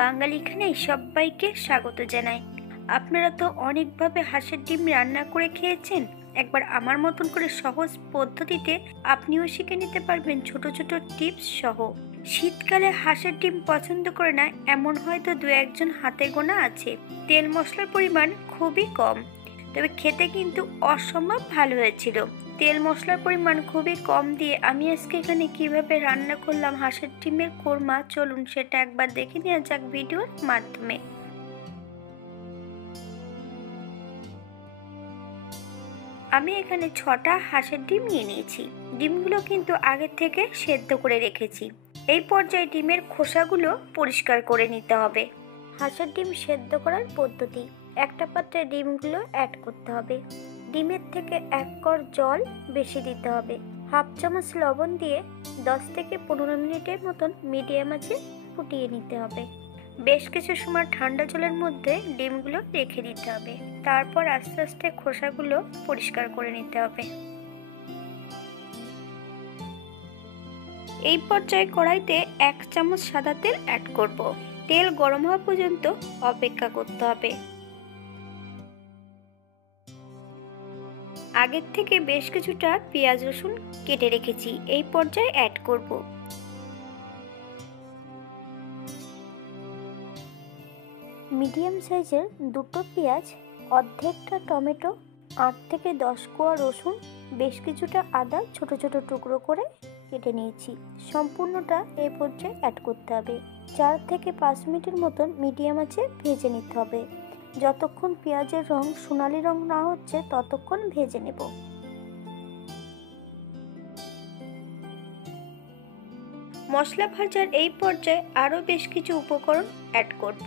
বাঙালি খানায় সবাইকে স্বাগত জানাই। আপনারা তো অনেকভাবে হাঁসের ডিম রান্না করে খেয়েছেন। একবার আমার মতন করে সহজ পদ্ধতিতে আপনিও শিখে নিতে পারবেন ছোট ছোট টিপস সহ। শীতকালে হাঁসের ডিম পছন্দ করে না এমন হয়তো দু একজন হাতে গোনা আছে। তেল মশলার পরিমাণ খুবই কম, তবে খেতে কিন্তু অসম্ভব ভালো হয়েছিল। তেল মশলার পরিমাণ খুবই কম দিয়ে আমি আজকে এখানে কিভাবে রান্না করলাম হাঁসের ডিমের কোরমা, চলুন সেটা একবার দেখে নেওয়া যাক ভিডিওর মাধ্যমে। আমি এখানে 6টা হাঁসের ডিম নিয়ে নিয়েছি। ডিমগুলো কিন্তু আগে থেকে সেদ্ধ করে রেখেছি। এই পর্যায়ে ডিমের খোসাগুলো পরিষ্কার করে নিতে হবে। হাঁসের ডিম সেদ্ধ করার পদ্ধতি: একটা পাত্রে ডিমগুলো অ্যাড করতে হবে। ডিমের থেকে 1 কড় জল বেশি দিতে হবে। হাফ চামচ লবণ দিয়ে 10 থেকে 15 মিনিটের মতন মিডিয়াম আঁচে ফুটিয়ে নিতে হবে। বেশ কিছু সময় ঠান্ডা জলের মধ্যে ডিমগুলো রেখে দিতে হবে। তারপর আস্তে আস্তে খোসাগুলো পরিষ্কার করে নিতে হবে। এই পর্যায়ে কড়াইতে 1 চামচ সাদা তেল অ্যাড করব। তেল গরম হওয়া পর্যন্ত অপেক্ষা করতে হবে। আগের থেকে বেশ কিছুটা পেঁয়াজ রসুন কেটে রেখেছি, এই পর্যায়ে অ্যাড করব। মিডিয়াম সাইজের 2টো পেঁয়াজ, অর্ধেকটা টমেটো, 8 থেকে 10 কোয়া রসুন, বেশ কিছুটা আদা ছোট ছোট টুকরো করে কেটে নিয়েছি। সম্পূর্ণটা এই পর্যায়ে অ্যাড করতে হবে। 4 থেকে 5 মিনিটের মতন মিডিয়াম আঁচে ভেজে নিতে হবে। যতক্ষণ পেঁয়াজের রং সোনালি রং না হচ্ছে ততক্ষণ ভেজে নেব। মশলা ভাজার এই পর্যায়ে আরও বেশ কিছু উপকরণ অ্যাড করব।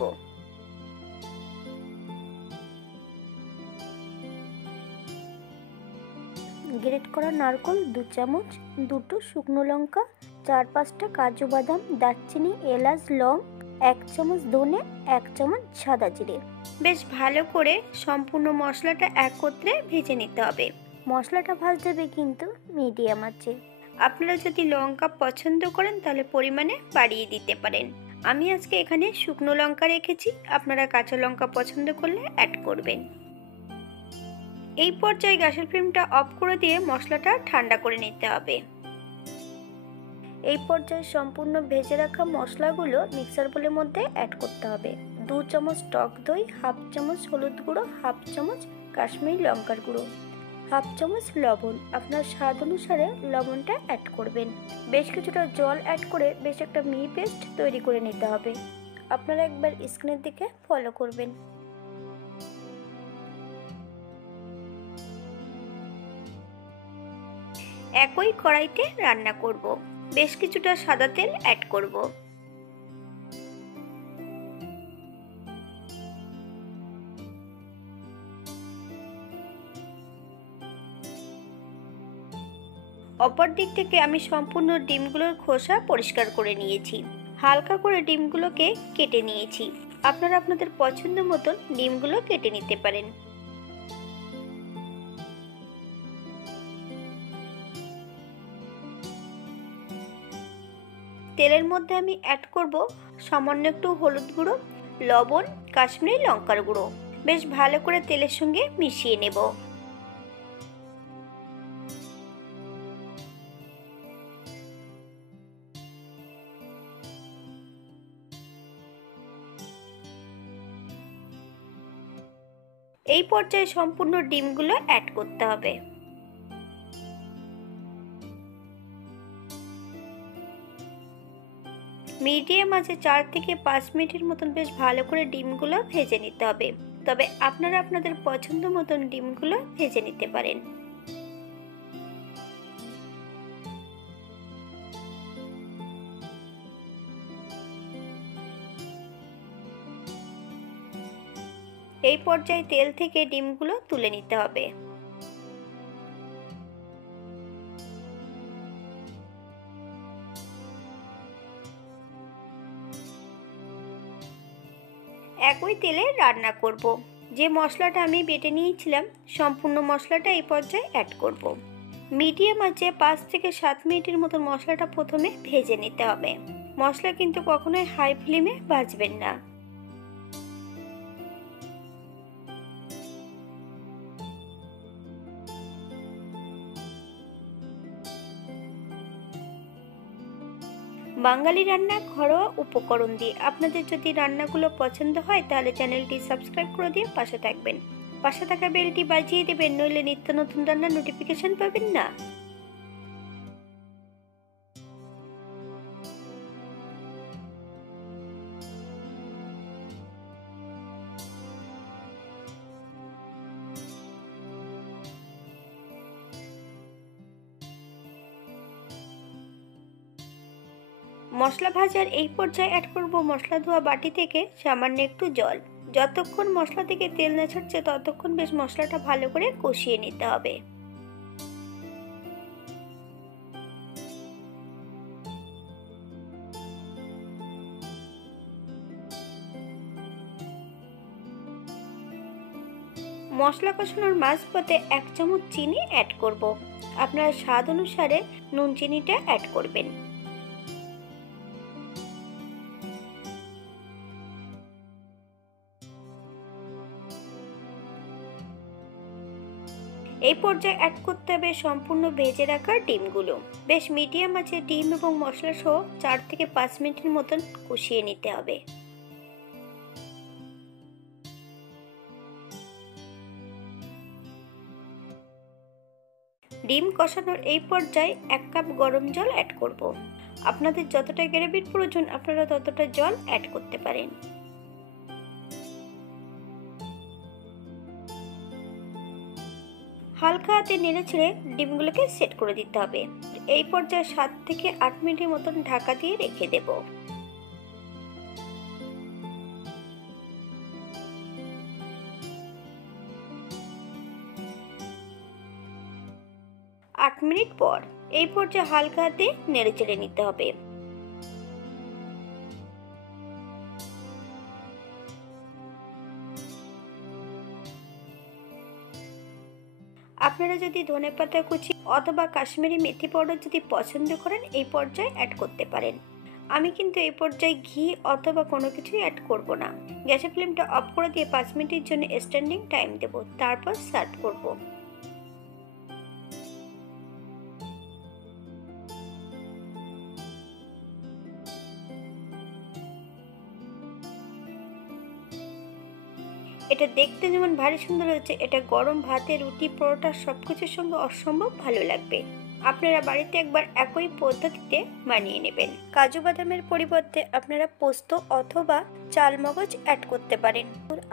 গ্রেট করা নারকেল 2 চামচ, 2টো শুকনো লঙ্কা, 4-5টা কাজু বাদাম, দারচিনি, এলাচ, লং, 1 চামচ ধনে, 1 চামচ সাদা জিরে। বেশ ভালো করে সম্পূর্ণ মশলাটা একত্রে ভেজে নিতে হবে। মশলাটা ভাজতে হবে কিন্তু মিডিয়াম আঁচে। আপনারা যদি লঙ্কা পছন্দ করেন তাহলে পরিমাণে বাড়িয়ে দিতে পারেন। আমি আজকে এখানে শুকনো লঙ্কা রেখেছি, আপনারা কাঁচা লঙ্কা পছন্দ করলে অ্যাড করবেন। এই পর্যায়ে গ্যাসের ফ্লেমটা অফ করে দিয়ে মশলাটা ঠান্ডা করে নিতে হবে। এই পর্যায়ে সম্পূর্ণ ভেজে রাখা মশলাগুলো মিক্সার বোলের মধ্যে অ্যাড করতে হবে। 2 চামচ টক দই, হাফ চামচ হলুদ গুঁড়ো, হাফ চামচ কাশ্মীরি লঙ্কার গুঁড়ো, হাফ চামচ লবণ। আপনার স্বাদ অনুসারে লবণটা অ্যাড করবেন। বেশ কিছুটা জল অ্যাড করে বেশ একটা মিহি পেস্ট তৈরি করে নিতে হবে। আপনারা একবার স্ক্রিনের দিকে ফলো করবেন। একই কড়াইতে রান্না করব। বেশ কিছুটা সাদা তেল অ্যাড করব। অপর দিক থেকে আমি সম্পূর্ণ ডিমগুলোর খোসা পরিষ্কার করে নিয়েছি। হালকা করে ডিমগুলোকে কেটে নিয়েছি। আপনারা আপনাদের পছন্দ মতন ডিমগুলো কেটে নিতে পারেন। তেলের মধ্যে আমি অ্যাড করব সামান্য একটু হলুদ গুঁড়ো, লবণ, কাশ্মীরি লঙ্কার গুঁড়ো। বেশ ভালো করে তেলের সঙ্গে মিশিয়ে নেব। এই পর্যায়ে সম্পূর্ণ ডিমগুলো অ্যাড করতে হবে। মিডিয়াম আঁচে 4 থেকে 5 মিনিটের মতন বেশ ভালো করে ডিমগুলো ভেজে নিতে হবে। তবে আপনারা আপনাদের পছন্দ মতন ডিমগুলো ভেজে নিতে পারেন। এই পর্যায়ে তেল থেকে ডিমগুলো তুলে নিতে হবে। একই তেলে রান্না করব। যে মশলাটা আমি বেটে নিয়েছিলাম সম্পূর্ণ মশলাটা এই পর্যায়ে অ্যাড করব। মিডিয়াম আঁচে 5 থেকে 7 মিনিটের মতো মশলাটা প্রথমে ভেজে নিতে হবে। মশলা কিন্তু কখনোই হাই ফ্লেমে ভাজবেন না। বাঙালি রান্না ঘরোয়া উপকরণ দিয়ে। আপনাদের যদি রান্নাগুলো পছন্দ হয় তাহলে চ্যানেলটি সাবস্ক্রাইব করে দিয়ে পাশে থাকবেন। পাশে থাকা বেলটি বাজিয়ে দেবেন, নইলে নিত্য নতুন রান্নার নোটিফিকেশন পাবেন না। মশলা ভাজার এই পর্যায়ে অ্যাড করব মশলা ধোয়া বাটি থেকে সামান্য একটু জল। যতক্ষণ মশলা থেকে তেল না ছাড়ছে ততক্ষণ বেশ মশলাটা ভালো করে কষিয়ে নিতে হবে। মশলা কষানোর মাঝপথে 1 চামচ চিনি অ্যাড করব। আপনারা স্বাদ অনুসারে নুন চিনিটা অ্যাড করবেন। এই পর্যায়ে অ্যাড করতে হবে সম্পূর্ণ ভেজে রাখা ডিমগুলো। বেশ মিডিয়াম আঁচে ডিম এবং মশলা সহ 4 থেকে 5 মিনিটের মতন কষিয়ে নিতে হবে। ডিম কষানোর এই পর্যায়ে 1 কাপ গরম জল অ্যাড করব। আপনাদের যতটা গ্রেভির প্রয়োজন আপনারা ততটা জল অ্যাড করতে পারেন। হালকা হাতে নেড়ে ছেড়ে ডিমগুলোকে সেট করে দিতে হবে। এই পর্যায়ে 7 থেকে 8 মিনিটের মতন ঢাকা দিয়ে রেখে দেব। আট মিনিট পর এই পর্যায়ে হালকা হাতে নেড়ে চেড়ে নিতে হবে। আপনারা যদি ধনেপাতা কুচি অথবা কাশ্মীরি মেথি পাউডার যদি পছন্দ করেন এই পর্যায়ে অ্যাড করতে পারেন। আমি কিন্তু এই পর্যায়ে ঘি অথবা কোনো কিছুই অ্যাড করব না। গ্যাসের ফ্লেমটা অফ করে দিয়ে 5 মিনিটের জন্য স্ট্যান্ডিং টাইম দেব, তারপর সার্ভ করব। এটা দেখতে যেমন ভারী সুন্দর হচ্ছে, এটা গরম ভাতে, রুটি, পরোটা সবকিছুর সঙ্গে অসম্ভব ভালো লাগবে। আপনারা বাড়িতে একবার একই পদ্ধতিতে বানিয়ে নেবেন। কাজু বাদামের পরিবর্তে আপনারা পোস্ত অথবা চালমগজ অ্যাড করতে পারেন।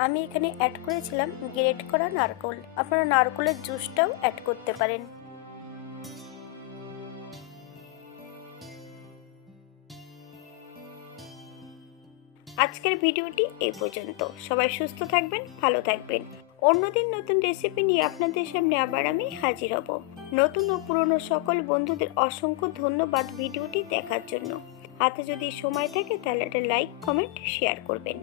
আমি এখানে অ্যাড করেছিলাম গ্রেট করা নারকেল। আপনারা নারকেলের জুসটাও অ্যাড করতে পারেন। আজকের ভিডিওটি এই পর্যন্ত। সবাই সুস্থ থাকবেন, ভালো থাকবেন। অন্যদিন নতুন রেসিপি নিয়ে আপনাদের সামনে আবার আমি হাজির হব। নতুন ও পুরনো সকল বন্ধুদের অসংখ্য ধন্যবাদ ভিডিওটি দেখার জন্য। হাতে যদি সময় থাকে তাহলে একটা লাইক, কমেন্ট, শেয়ার করবেন।